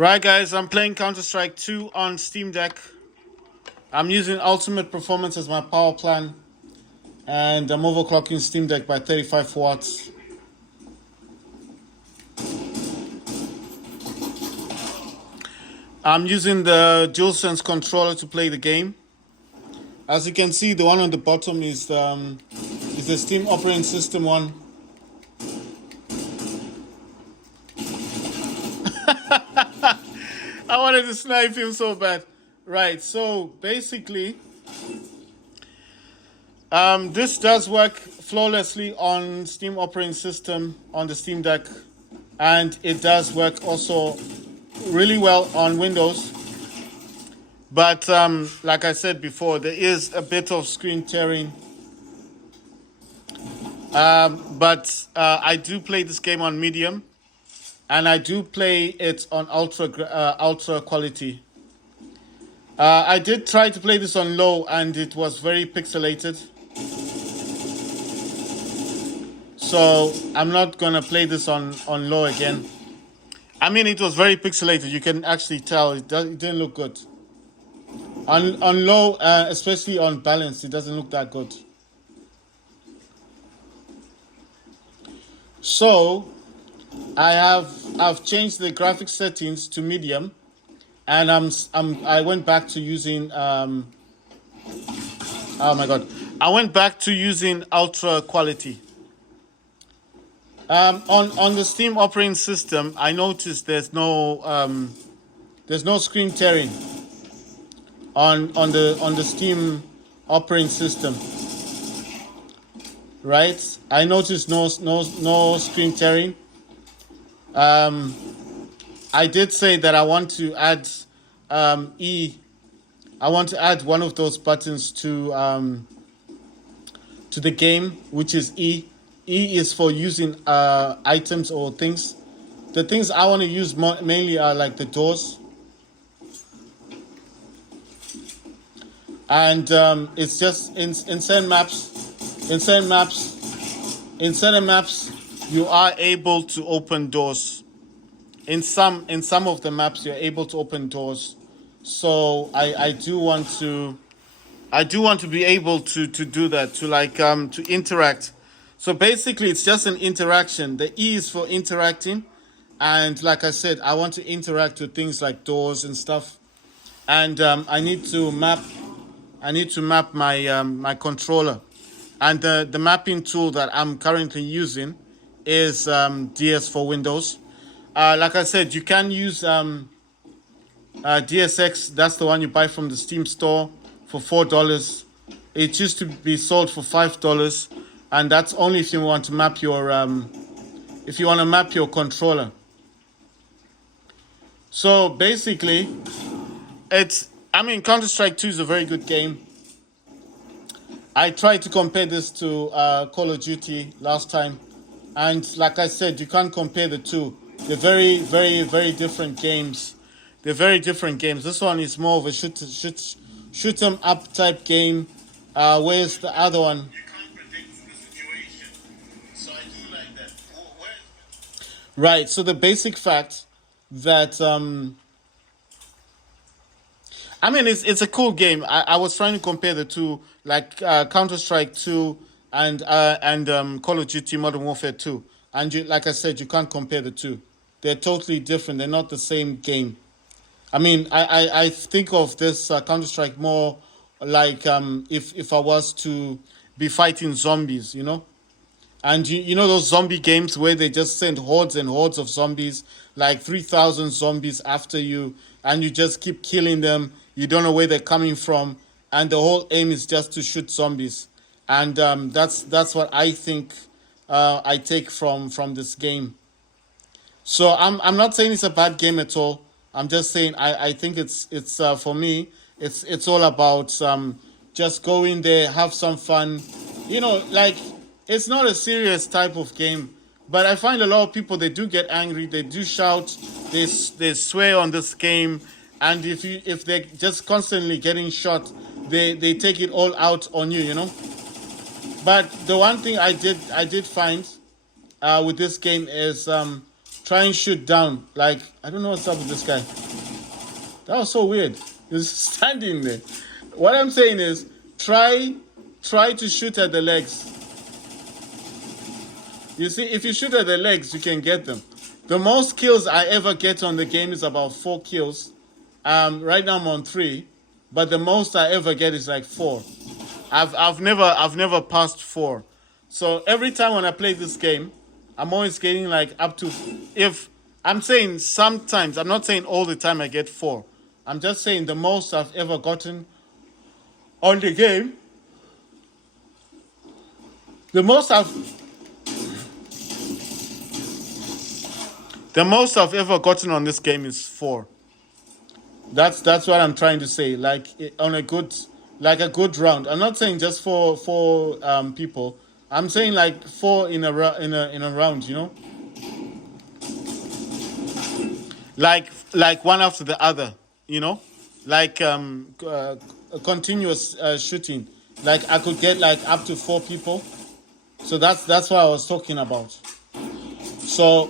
Right, guys, I'm playing Counter-Strike 2 on Steam Deck. I'm using Ultimate Performance as my power plan, and I'm overclocking Steam Deck by 35 watts. I'm using the DualSense controller to play the game. As you can see, the one on the bottom is the Steam operating system one. I wanted to snipe him so bad. Right, so basically, this does work flawlessly on Steam operating system on the Steam Deck, and it does work also really well on Windows. But like I said before, there is a bit of screen tearing. But I do play this game on medium, and I do play it on ultra quality. I did try to play this on low, and it was very pixelated. So I'm not gonna play this on low again. I mean, it was very pixelated. You can actually tell it didn't look good. On low, especially on balance, it doesn't look that good. So I've changed the graphics settings to medium, and I went back to using oh my god, I went back to using ultra quality. On the Steam operating system, I noticed there's no screen tearing on the Steam operating system. Right, I noticed no screen tearing. I did say that I want to add E. I want to add one of those buttons to the game, which is E. E is for using items or things. The things I want to use mainly are like the doors. And it's just in certain maps, you are able to open doors. In some of the maps, you're able to open doors. So I do want to be able to do that, to interact. So basically, it's just an interaction. The E is for interacting, and like I said, I want to interact with things like doors and stuff. And I need to map my my controller, and the mapping tool that I'm currently using is DS for Windows. Like I said, you can use DSX. That's the one you buy from the Steam store for $4. It used to be sold for $5, and that's only if you want to map your controller. So basically, Counter-Strike 2 is a very good game. I tried to compare this to Call of Duty last time, and like I said, you can't compare the two. They're very, very, very different games. They're very different games. This one is more of a shoot 'em up type game, whereas the other one. You can't predict the situation, so I do like that. Right. So the basic fact that it's a cool game. I was trying to compare the two, like Counter-Strike 2 and Call of Duty Modern Warfare 2. And like I said, you can't compare the two. They're totally different. They're not the same game. I think of this Counter-Strike more like if I was to be fighting zombies, And you know those zombie games where they just send hordes and hordes of zombies, like 3,000 zombies after you, and you just keep killing them. You don't know where they're coming from, and the whole aim is just to shoot zombies. And that's what I think I take from this game. So I'm not saying it's a bad game at all. I'm just saying I think it's for me it's all about just go in there, have some fun, like. It's not a serious type of game, but I find a lot of people, they do get angry, they do shout, they swear on this game, and if they're just constantly getting shot, they take it all out on you, But the one thing I did find with this game is try and shoot down. Like, I don't know what's up with this guy. That was so weird. He's standing there. What I'm saying is, try to shoot at the legs. You see, if you shoot at the legs, you can get them. The most kills I ever get on the game is about 4 kills. Right now I'm on 3, but the most I ever get is like 4. I've never passed 4. So every time when I play this game, I'm always getting like up to, if I'm saying sometimes, I'm not saying all the time I get 4. I'm just saying the most I've ever gotten on the game, the most I've ever gotten on this game is 4. That's what I'm trying to say. Like on a good round. I'm not saying just for people. I'm saying like 4 in a round. You know, like one after the other. You know, like a continuous shooting. Like I could get like up to 4 people. So that's what I was talking about. So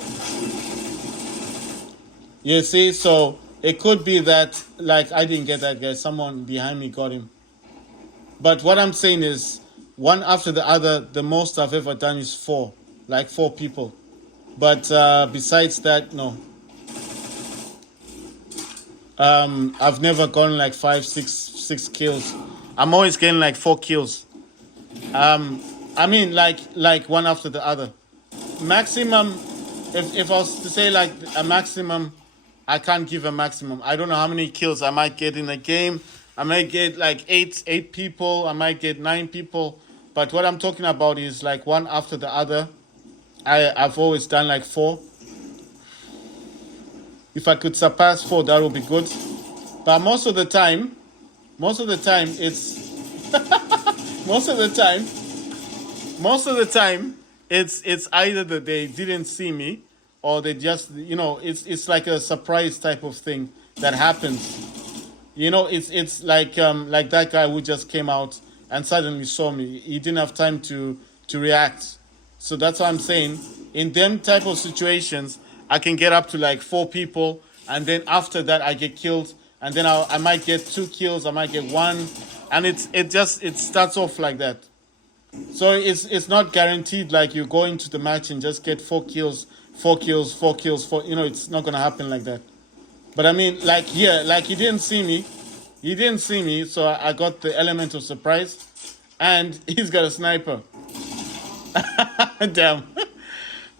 you see, so it could be that, like, I didn't get that guy. Someone behind me got him. But what I'm saying is, one after the other, the most I've ever done is 4. Like 4 people. But besides that, no. I've never gone like 5, 6 kills. I'm always getting like 4 kills. I mean, like one after the other. Maximum, if I was to say like a maximum, I can't give a maximum. I don't know how many kills I might get in a game. I might get like 8 people. I might get 9 people. But what I'm talking about is like one after the other. I've always done like 4. If I could surpass 4, that would be good. But most of the time, it's it's either that they didn't see me, or they just, it's like a surprise type of thing that happens. It's like that guy who just came out and suddenly saw me. He didn't have time to react. So that's what I'm saying. In them type of situations, I can get up to like 4 people, and then after that I get killed, and then I might get 2 kills, I might get 1, and it starts off like that. So it's not guaranteed like you go into the match and just get 4 kills, 4 kills, 4 kills, 4. It's not gonna happen like that. But I mean, like here, like he didn't see me, so I got the element of surprise, and he's got a sniper. Damn.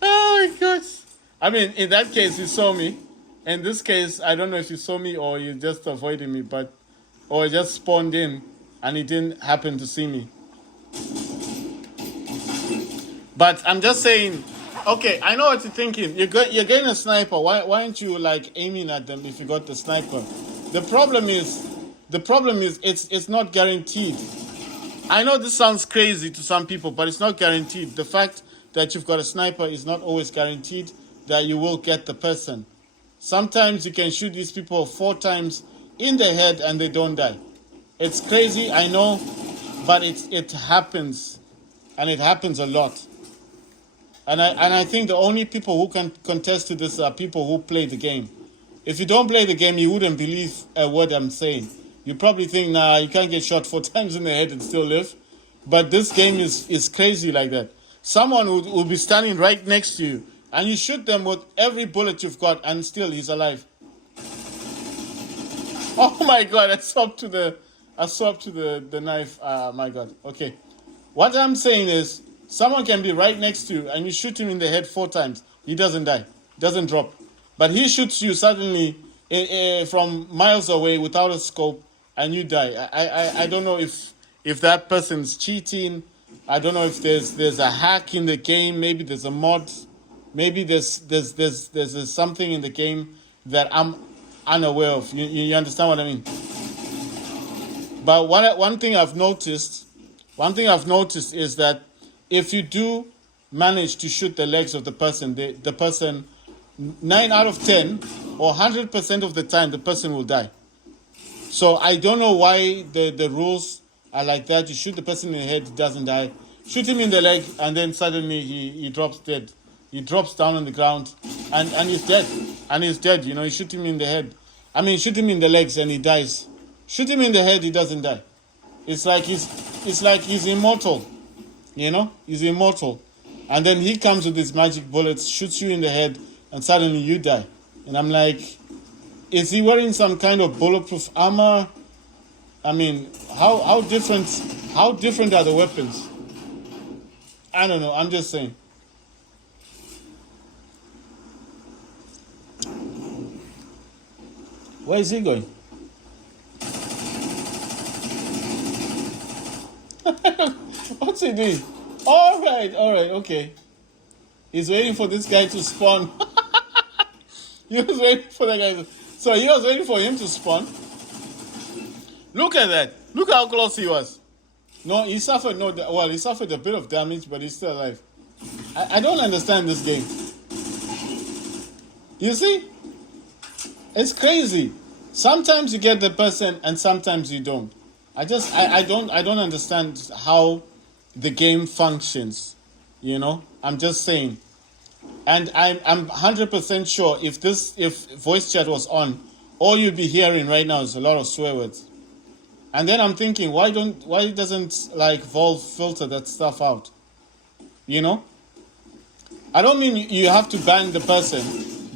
Oh my gosh. I mean, in that case, he saw me. In this case, I don't know if he saw me or he just avoided me, or he just spawned in and he didn't happen to see me. But I'm just saying, okay, I know what you're thinking. You're getting a sniper. Why aren't you like aiming at them if you got the sniper? The problem is it's not guaranteed. I know this sounds crazy to some people, but it's not guaranteed. The fact that you've got a sniper is not always guaranteed that you will get the person. Sometimes you can shoot these people 4 times in the head and they don't die. It's crazy, I know, but it happens, and it happens a lot. And I think the only people who can contest to this are people who play the game. If you don't play the game, you wouldn't believe a word I'm saying. You probably think, nah, you can't get shot 4 times in the head and still live. But this game is crazy like that. Someone will be standing right next to you, and you shoot them with every bullet you've got, and still he's alive. Oh my God! I swapped to the knife. My God. Okay. What I'm saying is, someone can be right next to you, and you shoot him in the head 4 times. He doesn't die. Doesn't drop. But he shoots you suddenly from miles away without a scope, and you die. I don't know if that person's cheating. I don't know if there's a hack in the game. Maybe there's a mod. Maybe there's something in the game that I'm unaware of. You understand what I mean? But one thing I've noticed is that if you do manage to shoot the legs of the person, the person 9 out of 10 or 100% of the time, the person will die. So I don't know why the rules are like that. You shoot the person in the head, he doesn't die. Shoot him in the leg, and then suddenly he drops dead. He drops down on the ground, and he's dead. And he's dead. You know, you shoot him in the head. I mean, shoot him in the legs, and he dies. Shoot him in the head, he doesn't die. It's like he's immortal. You know, he's immortal. And then he comes with his magic bullets, shoots you in the head, and suddenly you die. And I'm like, is he wearing some kind of bulletproof armor? I mean, how different are the weapons? I don't know. I'm just saying. Where is he going? What's he doing? All right, okay. He's waiting for this guy to spawn. He was waiting for that guy. So he was waiting for him to spawn. Look at that. Look how close he was. No, he suffered no. Well, he suffered a bit of damage, but he's still alive. I don't understand this game. You see, it's crazy. Sometimes you get the person, and sometimes you don't. I don't understand how the game functions. You know, I'm just saying. And I'm 100% sure if voice chat was on, all you'd be hearing right now is a lot of swear words. And then I'm thinking, why doesn't like Valve filter that stuff out? You know? I don't mean you have to ban the person,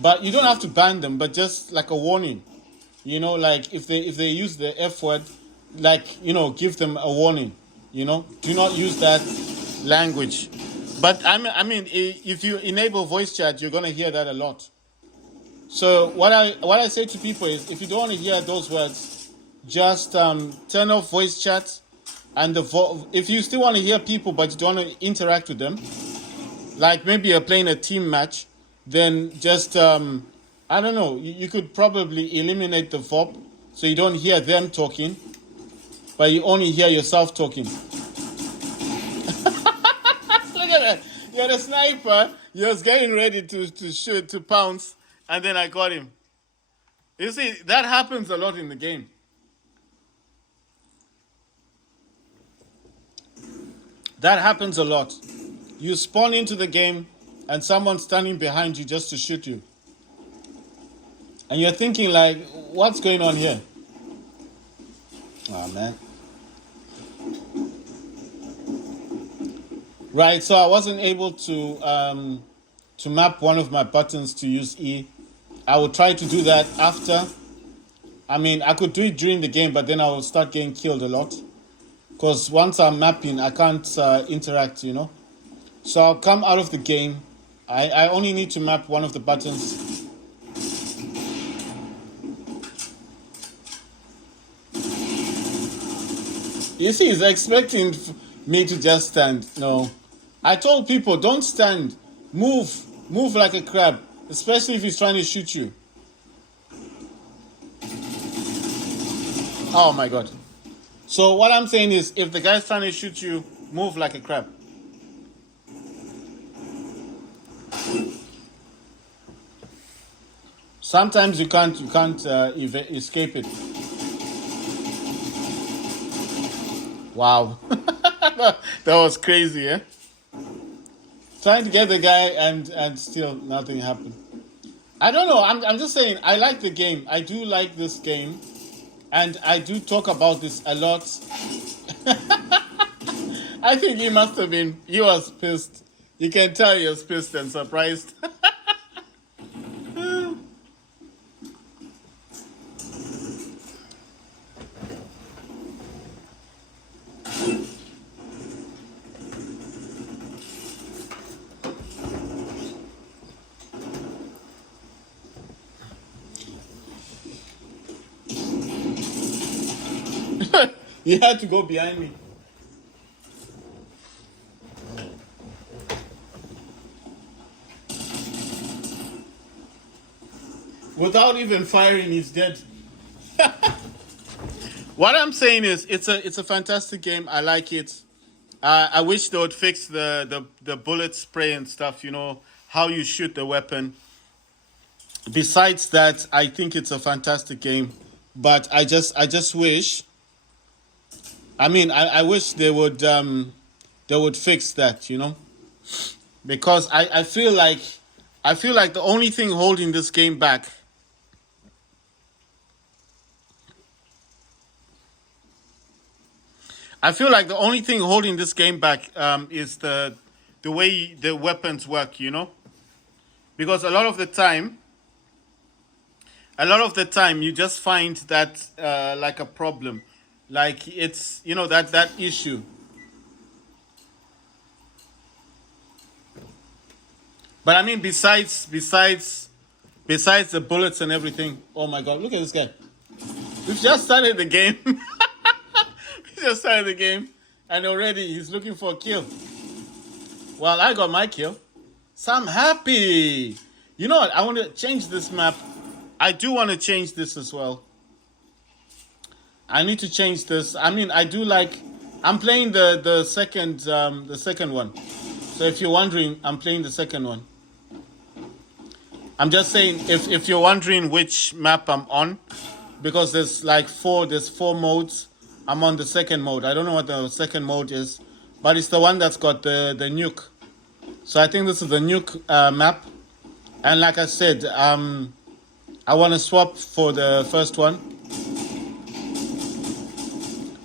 but you don't have to ban them, but just like a warning. You know, like if they use the F word, like, you know, give them a warning. You know, do not use that language. But I mean, if you enable voice chat, you're gonna hear that a lot. So what I say to people is, if you don't want to hear those words, just turn off voice chat, and if you still want to hear people but you don't want to interact with them, like maybe you're playing a team match, then just I don't know. You could probably eliminate the VOP so you don't hear them talking, but you only hear yourself talking. Look at that. You're the sniper. You're just getting ready to shoot, to pounce, and then I got him. You see, that happens a lot in the game. That happens a lot. You spawn into the game, and someone's standing behind you just to shoot you. And you're thinking, like, what's going on here? Oh, man. Right, so I wasn't able to map one of my buttons to use E. I will try to do that after. I mean, I could do it during the game, but then I will start getting killed a lot. Because once I'm mapping, I can't interact, you know. So I'll come out of the game. I only need to map one of the buttons. You see, he's expecting me to just stand. No. I told people, don't stand. Move. Move like a crab. Especially if he's trying to shoot you. Oh my god. So what I'm saying is, if the guy's trying to shoot you, move like a crab. Sometimes you can't escape it. Wow. That was crazy, eh? Trying to get the guy and still nothing happened. I don't know. I'm just saying, I like the game. I do like this game. And I do talk about this a lot. I think he was pissed. You can tell he was pissed and surprised. He had to go behind me. Without even firing, he's dead. What I'm saying is, it's a fantastic game. I like it. I wish they would fix the bullet spray and stuff. You know how you shoot the weapon. Besides that, I think it's a fantastic game. But I just wish. I mean, I wish they would fix that. You know. because I feel like the only thing holding this game back. I feel like the only thing holding this game back is the way the weapons work. Because a lot of the time you just find that like a problem, like it's that issue. But I mean, besides the bullets and everything. Oh my God! Look at this guy. We've just started the game. We just started the game, and already he's looking for a kill. Well, I got my kill, so I'm happy. You know what? I want to change this map. I do want to change this as well. I need to change this. I mean, I do like. I'm playing the second one. So if you're wondering, I'm playing the second one. I'm just saying, if you're wondering which map I'm on, because there's four modes. I'm on the second mode. I don't know what the second mode is, but it's the one that's got the nuke. So I think this is the nuke map. And like I said, I want to swap for the first one.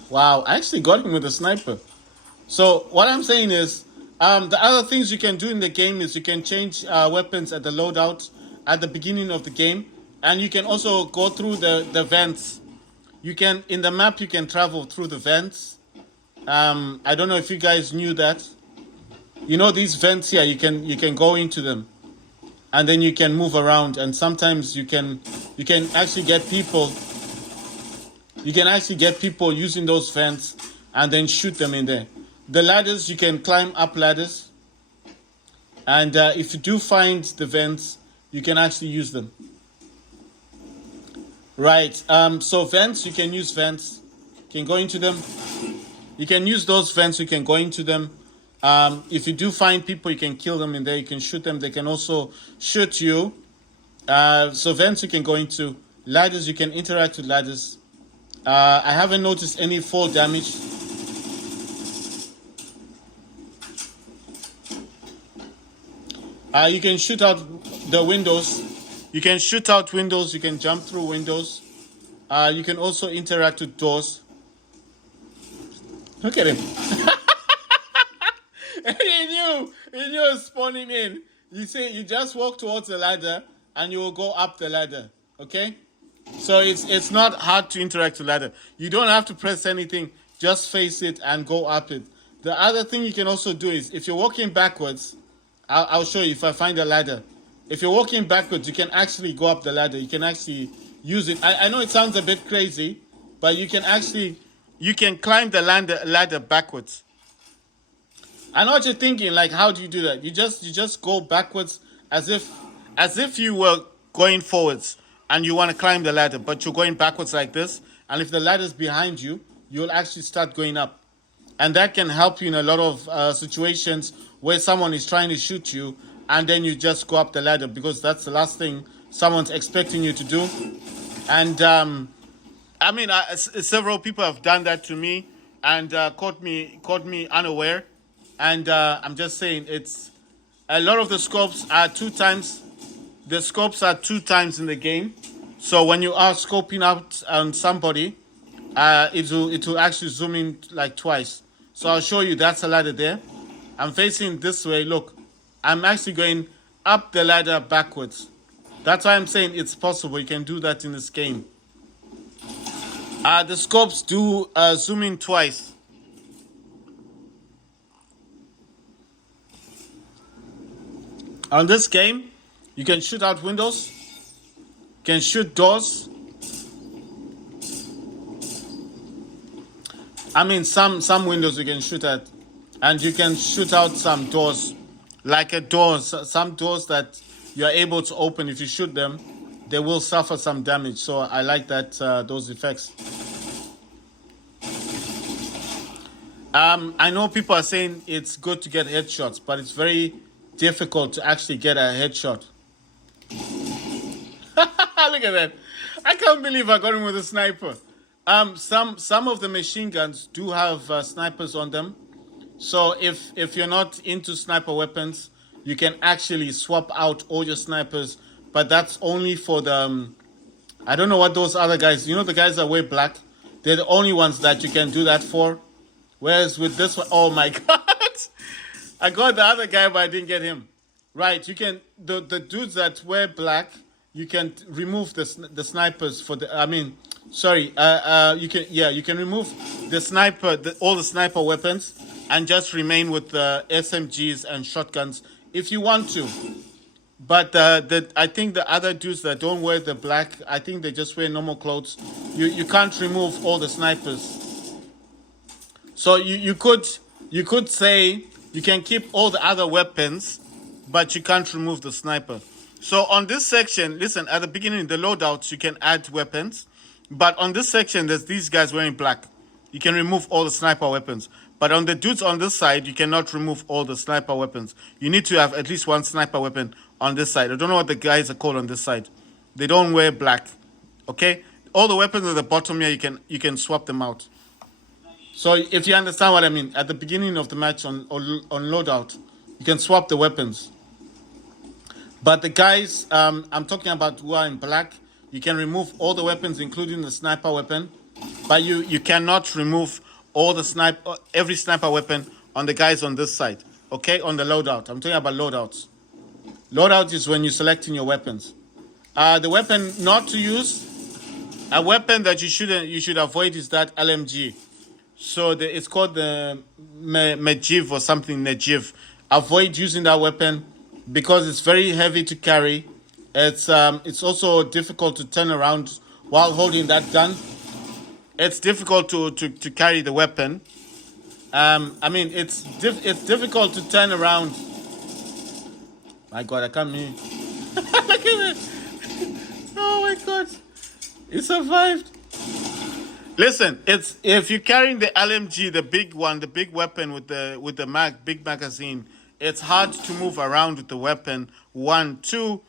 Wow, I actually got him with a sniper. So what I'm saying is, the other things you can do in the game is you can change weapons at the loadout at the beginning of the game, and you can also go through the vents. You can in the map you can travel through the vents. I don't know if you guys knew that. These vents here, you can go into them, and then you can move around. And sometimes you can actually get people. You can actually get people using those vents and then shoot them in there. The ladders, you can climb up ladders. And if you do find the vents, you can actually use them. Right. So vents, you can use vents. You can go into them. You can use those vents, you can go into them. If you do find people, you can kill them in there. You can shoot them. They can also shoot you. So vents you can go into. Ladders, you can interact with ladders. I haven't noticed any fall damage. You can shoot out the windows. You can shoot out windows. You can jump through windows. You can also interact with doors. Look at him. He knew it's spawning in. You see, you just walk towards the ladder and you will go up the ladder. Okay? So it's not hard to interact with ladder. You don't have to press anything. Just face it and go up it. The other thing you can also do is if you're walking backwards, I'll show you if I find a ladder. If you're walking backwards, you can actually go up the ladder. You can actually use it. I know it sounds a bit crazy, but you can climb the ladder backwards. I know what you're thinking. Like, how do you do that? You just go backwards as if you were going forwards and you want to climb the ladder, but you're going backwards like this. And if the ladder's behind you, you'll actually start going up, and that can help you in a lot of situations where someone is trying to shoot you, and then you just go up the ladder because that's the last thing someone's expecting you to do. And I mean, several people have done that to me and caught me unaware. And I'm just saying, it's a lot of the scopes are two times. The scopes are two times in the game. So when you are scoping out on somebody, it will actually zoom in like twice. So I'll show you. That's a ladder there. I'm facing this way. Look, I'm actually going up the ladder backwards. That's why I'm saying it's possible. You can do that in this game. The scopes do zoom in twice. On this game, you can shoot out windows, you can shoot doors. I mean, some windows you can shoot at, and you can shoot out some doors, like a door. Some doors that you are able to open. If you shoot them, they will suffer some damage. So I like that those effects. I know people are saying it's good to get headshots, but it's very difficult to actually get a headshot. Look at that! I can't believe I got him with a sniper. Some of the machine guns do have snipers on them. So if you're not into sniper weapons, you can actually swap out all your snipers, but that's only for the I don't know what those other guys. You know the guys that wear black. They're the only ones that you can do that for. Whereas with this one, oh my god, I got the other guy, but I didn't get him. Right, you can the dudes that wear black. You can remove the snipers for the. I mean, sorry. you can remove the sniper, all the sniper weapons, and just remain with the SMGs and shotguns if you want to. But I think the other dudes that don't wear the black, I think they just wear normal clothes. You can't remove all the snipers. So you could say you can keep all the other weapons, but you can't remove the sniper. So on this section, listen, at the beginning, the loadouts, you can add weapons. But on this section, there's these guys wearing black. You can remove all the sniper weapons. But on the dudes on this side, you cannot remove all the sniper weapons. You need to have at least one sniper weapon on this side. I don't know what the guys are called on this side. They don't wear black. Okay? All the weapons at the bottom here, you can swap them out. So if you understand what I mean, at the beginning of the match on loadout, you can swap the weapons. But the guys I'm talking about who are in black, you can remove all the weapons, including the sniper weapon. But you cannot remove all the every sniper weapon on the guys on this side. Okay, on the loadout. I'm talking about loadouts. Loadout is when you're selecting your weapons. The weapon not to use, a weapon that you should avoid is that LMG. So it's called the Mejiv or something, Nejiv. Avoid using that weapon because it's very heavy to carry. It's also difficult to turn around while holding that gun. It's difficult to carry the weapon. I mean, it's difficult to turn around. My God, I can't move. Look at it. Oh my God, it survived. Listen, it's if you're carrying the LMG, the big one, the big weapon with the big magazine, it's hard to move around with the weapon. 1, 2,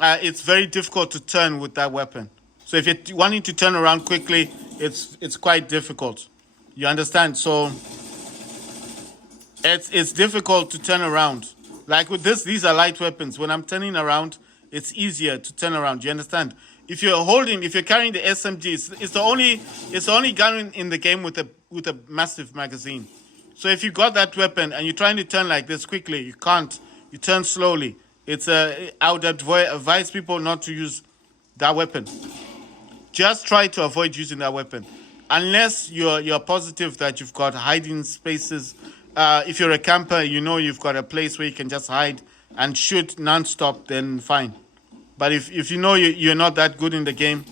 it's very difficult to turn with that weapon. So if you're wanting to turn around quickly, it's quite difficult. You understand? So it's difficult to turn around. Like with this, these are light weapons. When I'm turning around, it's easier to turn around. You understand? If you're carrying the SMG, it's the only gun in the game with a massive magazine. So if you got that weapon and you're trying to turn like this quickly, you can't. You turn slowly. I would advise people not to use that weapon. Just try to avoid using that weapon, unless you're positive that you've got hiding spaces. If you're a camper, you know you've got a place where you can just hide and shoot non-stop, then fine. But if you know you're not that good in the game,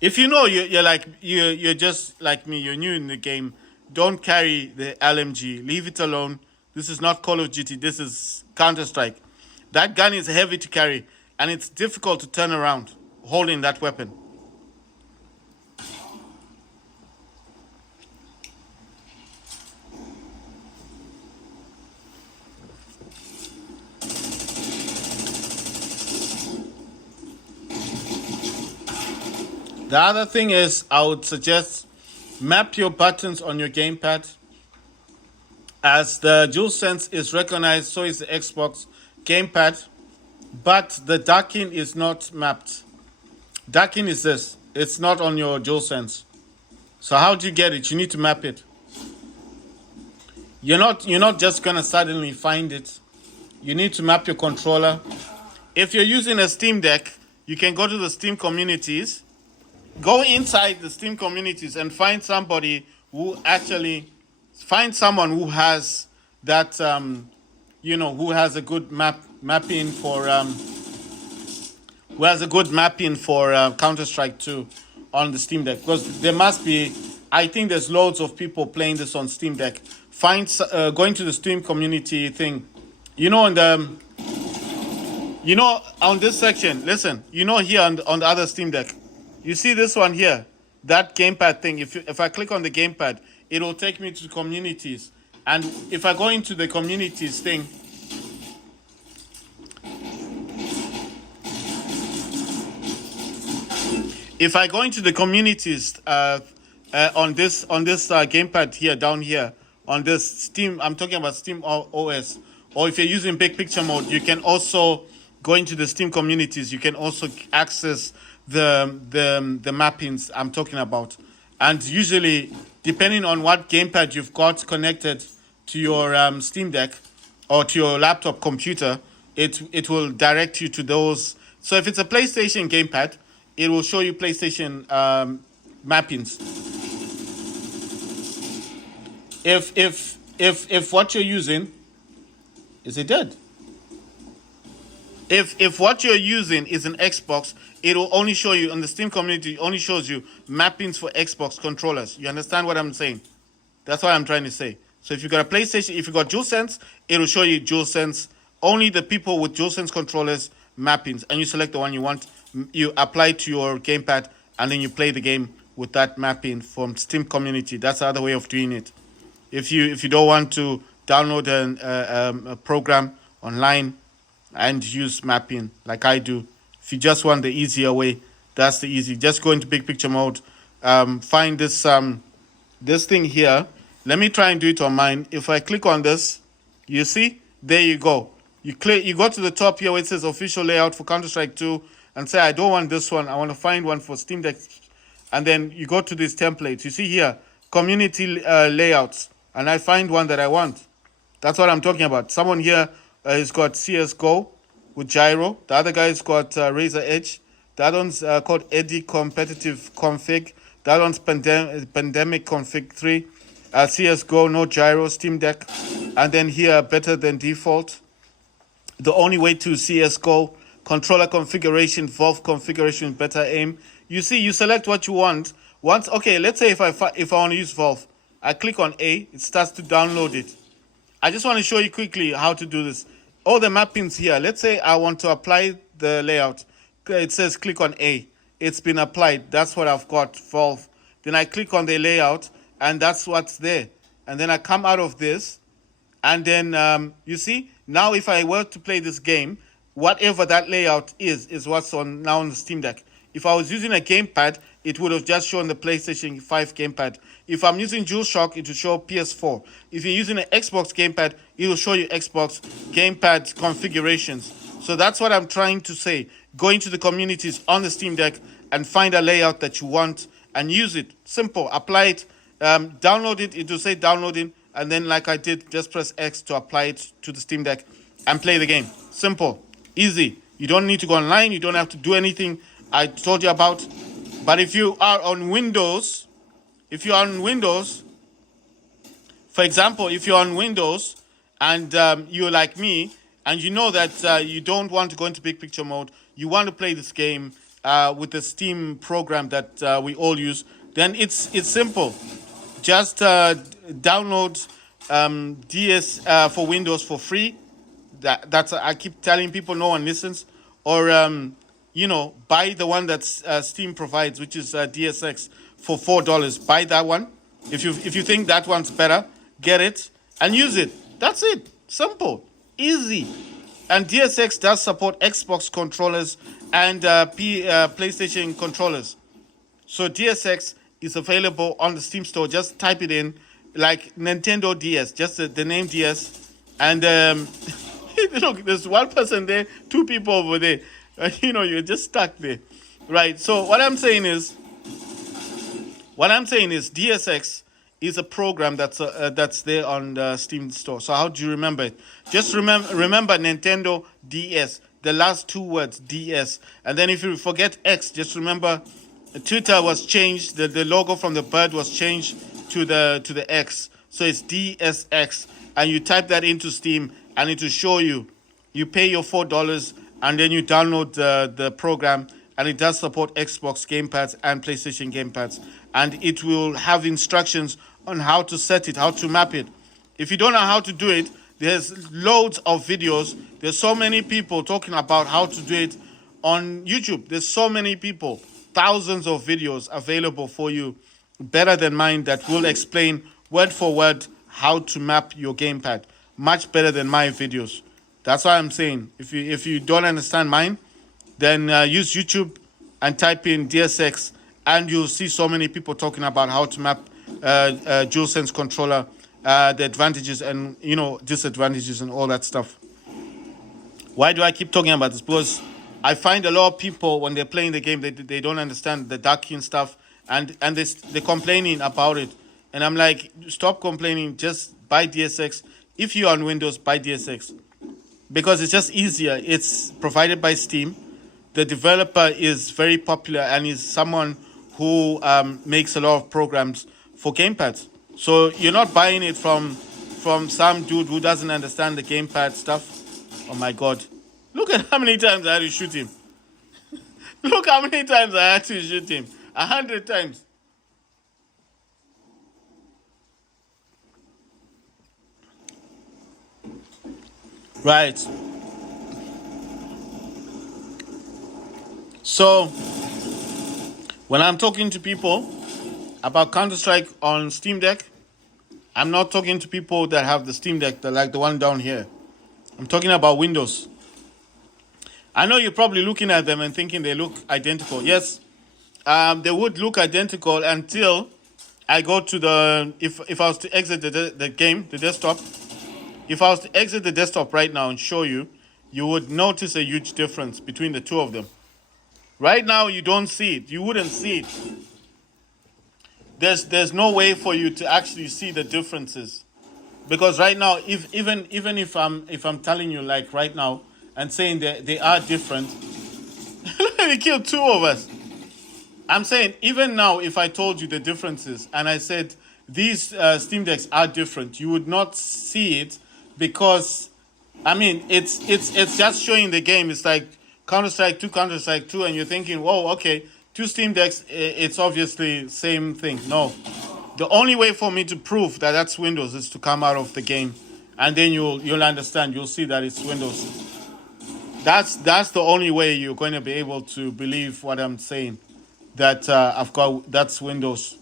if you know you're just like me, you're new in the game, don't carry the LMG. Leave it alone. This is not Call of Duty. This is Counter-Strike. That gun is heavy to carry, and it's difficult to turn around holding that weapon. The other thing is, I would suggest map your buttons on your gamepad. As the DualSense is recognized, so is the Xbox gamepad, but the docking is not mapped. Docking is this. It's not on your DualSense. So how do you get it? You need to map it. You're not just gonna suddenly find it. You need to map your controller. If you're using a Steam Deck, you can go to the Steam communities. Go inside the Steam communities and find someone who has that who has a good mapping for Counter-Strike 2 on the Steam Deck, because there must be, I think there's loads of people playing this on Steam Deck. Going to the Steam community thing, on this section, listen, here on the other Steam Deck, you see this one here, that gamepad thing. If I click on the gamepad, it will take me to the communities. And if I go into the communities thing, if I go into the communities on this gamepad here, down here, on this Steam, I'm talking about SteamOS. or if you're using big picture mode, you can also go into the Steam communities. You can also access the mappings I'm talking about. And usually, depending on what gamepad you've got connected to your Steam Deck or to your laptop computer, it will direct you to those. So if it's a PlayStation gamepad, it will show you PlayStation mappings. If what you're using is it dead? If what you're using is an Xbox, it will only show you on the Steam community. It only shows you mappings for Xbox controllers. You understand what I'm saying? That's what I'm trying to say. So if you got a PlayStation, if you got DualSense, it'll show you DualSense. Only the people with DualSense controllers mappings, and you select the one you want. You apply it to your gamepad, and then you play the game with that mapping from Steam community. That's the other way of doing it. If you don't want to download a program online and use mapping like I do, if you just want the easier way, that's the easy. Just go into big picture mode. Find this thing here. Let me try and do it on mine. If I click on this, you see, there you go. You go to the top here where it says official layout for Counter-Strike 2 and say, I don't want this one. I want to find one for Steam Deck. And then you go to these templates. You see here, community layouts. And I find one that I want. That's what I'm talking about. Someone here has got CSGO with gyro. The other guy's got Razor Edge. The other one's called Eddie Competitive Config. The other one's Pandemic Config 3. CSGO, no gyro, Steam Deck. And then here, better than default. The only way to CSGO, controller configuration, Valve configuration, better aim. You see, you select what you want. Once, okay, let's say if I want to use Valve, I click on A, it starts to download it. I just want to show you quickly how to do this. All the mappings here. Let's say I want to apply the layout. It says click on A. It's been applied. That's what I've got, Valve. Then I click on the layout, and that's what's there. And then I come out of this, and then you see, now if I were to play this game, whatever that layout is what's on now on the Steam Deck. If I was using a gamepad, it would have just shown the PlayStation 5 gamepad. If I'm using DualShock, it will show PS4. If you're using an Xbox gamepad, it will show you Xbox gamepad configurations. So that's what I'm trying to say. Go into the communities on the Steam Deck and find a layout that you want and use it. Simple. Apply it. Download it. It will say downloading. And then like I did, just press X to apply it to the Steam Deck and play the game. Simple. Easy. You don't need to go online. You don't have to do anything I told you about. But if you are on Windows, for example, if you're on Windows and you're like me and you know that you don't want to go into big picture mode, you want to play this game with the Steam program that we all use, then it's simple. Just download DS for Windows for free. That's I keep telling people, no one listens. Or buy the one that Steam provides, which is DSX for $4. Buy that one. If you think that one's better, get it and use it. That's it. Simple, easy. And DSX does support Xbox controllers and PlayStation controllers. So DSX is available on the Steam store. Just type it in, like Nintendo DS, just the name DS, and look, there's one person there, two people over there. You're just stuck there, right? So what I'm saying is DSX is a program that's there on the Steam store. So how do you remember it? Just remember Nintendo DS, the last two words DS, and then if you forget X, just remember Twitter was changed. The logo from the bird was changed to the X, so it's DSX, and you type that into Steam, and it will show you. You pay your $4. And then you download the program, and it does support Xbox gamepads and PlayStation gamepads. And it will have instructions on how to set it, how to map it. If you don't know how to do it, there's loads of videos. There's so many people talking about how to do it on YouTube. There's so many people, thousands of videos available for you, better than mine, that will explain word for word how to map your gamepad. Much better than my videos. That's what I'm saying. If you don't understand mine, then use YouTube and type in DSX, and you'll see so many people talking about how to map DualSense controller the advantages and disadvantages and all that stuff. Why do I keep talking about this? Because I find a lot of people when they're playing the game, they don't understand the ducking stuff, and they're complaining about it. And I'm like, stop complaining. Just buy DSX. If you're on Windows, buy DSX because it's just easier. It's provided by Steam. The developer is very popular and is someone who makes a lot of programs for gamepads. So you're not buying it from some dude who doesn't understand the gamepad stuff. Oh my god. Look at how many times I had to shoot him. Look how many times I had to shoot him. 100 times. Right. So, when I'm talking to people about Counter-Strike on Steam Deck, I'm not talking to people that have the Steam Deck, like the one down here. I'm talking about Windows. I know you're probably looking at them and thinking they look identical. Yes, they would look identical until I go to the... If I was to exit the game, the desktop, if I was to exit the desktop right now and show you, you would notice a huge difference between the two of them. Right now, you don't see it. You wouldn't see it. There's no way for you to actually see the differences, because right now, even if I'm telling you like right now and saying that they are different, they killed two of us. I'm saying even now, if I told you the differences and I said these Steam Decks are different, you would not see it because, I mean, it's just showing the game. It's like Counter-Strike 2, Counter-Strike 2, and you're thinking, whoa, okay, two Steam Decks, it's obviously same thing. No. The only way for me to prove that that's Windows is to come out of the game, and then you'll understand. You'll see that it's Windows. That's the only way you're going to be able to believe what I'm saying. That that's Windows.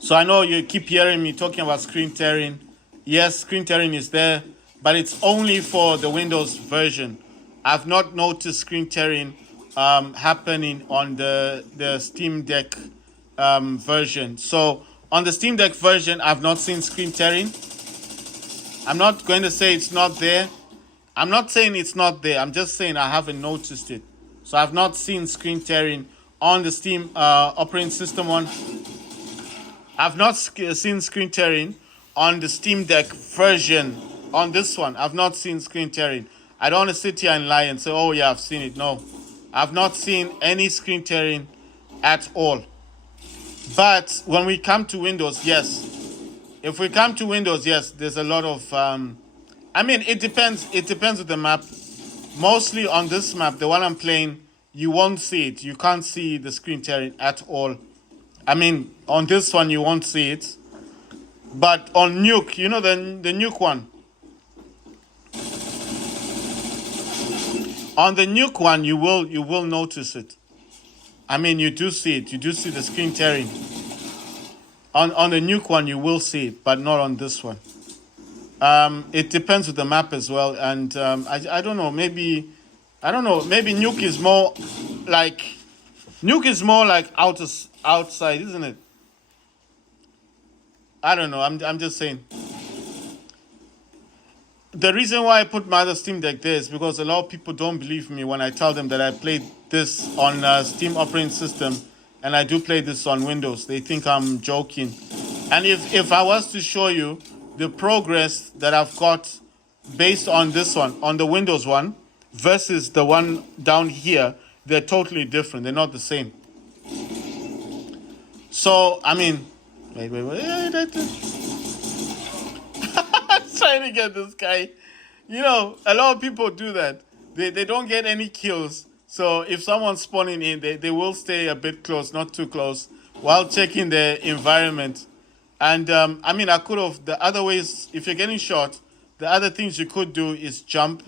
So I know you keep hearing me talking about screen tearing. Yes, screen tearing is there, but it's only for the Windows version. I've not noticed screen tearing happening on the Steam Deck version. So on the Steam Deck version, I've not seen screen tearing. I'm not going to say it's not there. I'm not saying it's not there. I'm just saying I haven't noticed it. So I've not seen screen tearing on the Steam operating system one. I've not seen screen tearing on the Steam Deck version. On this one, I've not seen screen tearing. I don't want to sit here and lie and say, oh yeah, I've seen it. No, I've not seen any screen tearing at all. But when we come to Windows, yes. If we come to Windows, yes, there's a lot of... I mean, it depends. It depends with the map. Mostly on this map, the one I'm playing, you won't see it. You can't see the screen tearing at all. I mean, on this one, you won't see it. But on Nuke, you know the Nuke one. On the Nuke one, you will notice it. I mean, you do see it. You do see the screen tearing. On the Nuke one, you will see it, but not on this one. It depends with the map as well, and I don't know. Maybe Nuke is more like outside, isn't it? I don't know. I'm just saying. The reason why I put my other Steam Deck there is because a lot of people don't believe me when I tell them that I played this on Steam operating system and I do play this on Windows. They think I'm joking. And if I was to show you the progress that I've got based on this one, on the Windows one, versus the one down here, they're totally different. They're not the same. So, I mean, wait. I'm trying to get this guy. You know, a lot of people do that. They don't get any kills. So if someone's spawning in, they will stay a bit close, not too close, while checking the environment. And I mean, I could have, the other ways, if you're getting shot, the other things you could do is jump.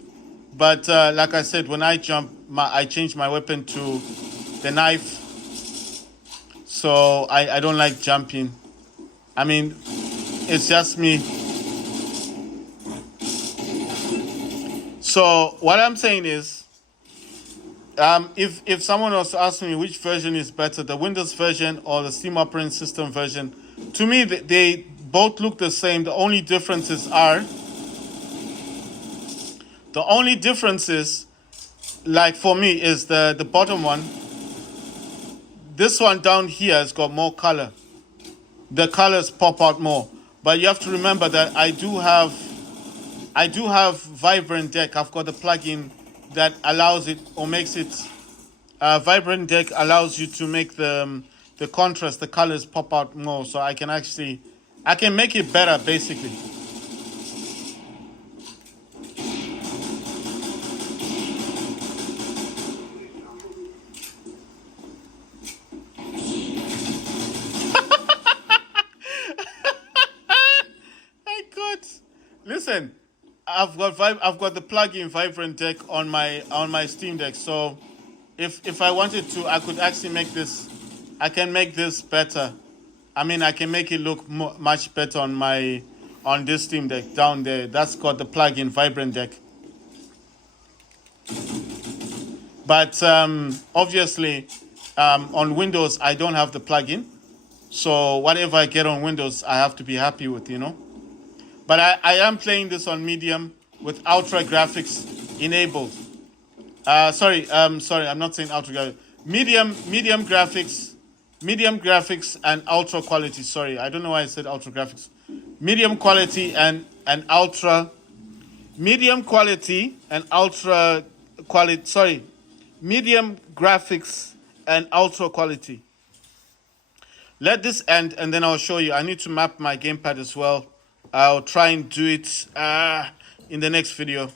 But like I said, when I jump, I change my weapon to the knife. So I don't like jumping. I mean, it's just me. So what I'm saying is, if someone was to ask me which version is better, the Windows version or the Steam operating system version, to me, both look the same. The only differences are, like for me, is the bottom one. This one down here has got more color. The colors pop out more. But you have to remember that I do have Vibrant Deck. I've got the plugin that allows it or makes it. Vibrant Deck allows you to make the contrast, the colors pop out more. So I can make it better basically. My God, listen, I've got the plugin Vibrant Deck on my Steam Deck. So if I wanted to, I could actually make this. I can make this better. I mean, I can make it look much better on this Steam Deck down there. That's got the plugin Vibrant Deck. But obviously, on Windows, I don't have the plugin. So whatever I get on Windows, I have to be happy with, But I am playing this on medium with ultra graphics enabled. Sorry, I'm not saying ultra graphics. Medium graphics and ultra quality. Sorry, I don't know why I said ultra graphics. Medium quality and ultra. Medium quality and ultra quality. Sorry, medium graphics and ultra quality. Let this end and then I'll show you. I need to map my gamepad as well. I'll try and do it in the next video.